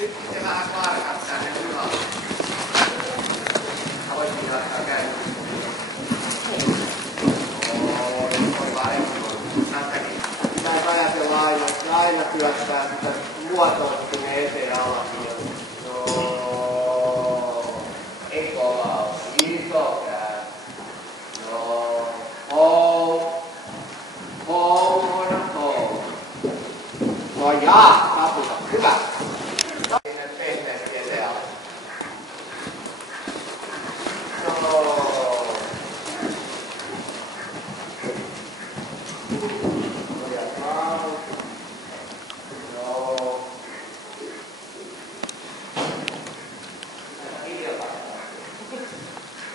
Nyt sitten vähän karkat tänne ylälle. Voisin jatkaa käynnissä. Nyt oli paremmin. Tästäkin. Pitäisi ajatella aina työstää sitä muotouttuminen eteen alakin. Joo. Ei kovaa. Iso kää. Joo. Hold. Hold. Hold. No jaa. Raputa. Hyvä. Sinne pehmeästi eteen alle. Joo. Joo.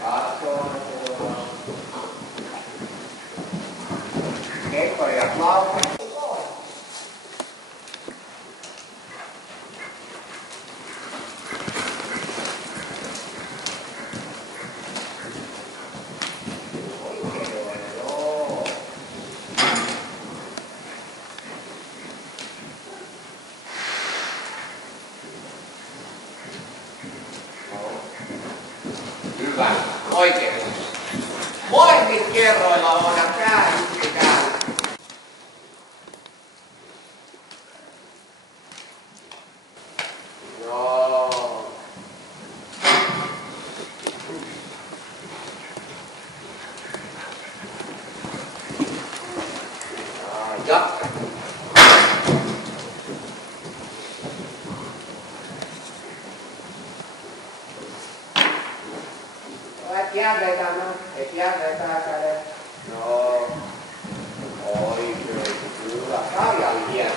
Katsotaan. Kekkoja ja laukka. Hyvä. Oikein. Molemmit kerroilla on kää yksikään. Joo. Jatka. Et jää vetämään, et jää vetää kädet. Joo. Oikein, hyvä. Sarja oli hieno.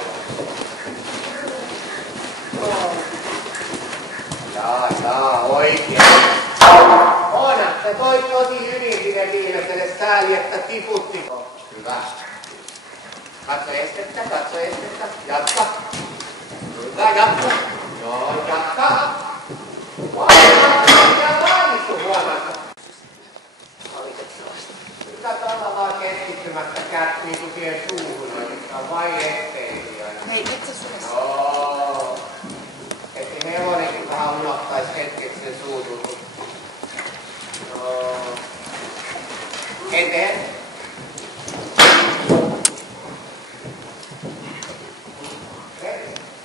Jaa, oikein. Oona, sä toit tosi hyvin sinne viimeiselle sääli, että tiputti. Hyvä. Katso estettä. Jatka. Hyvä, jatka. Joo, jatka. Tavallaan keskittymättä käät niinku siihen suuhun oikeastaan vai etteisiä. Hei, itse asiassa. Joo. Että hevonenkin vähän unohtais hetkeksi sen suututun. Joo. Eteen.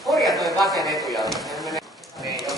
Korjaa toi vasen etujalka. Ei oo.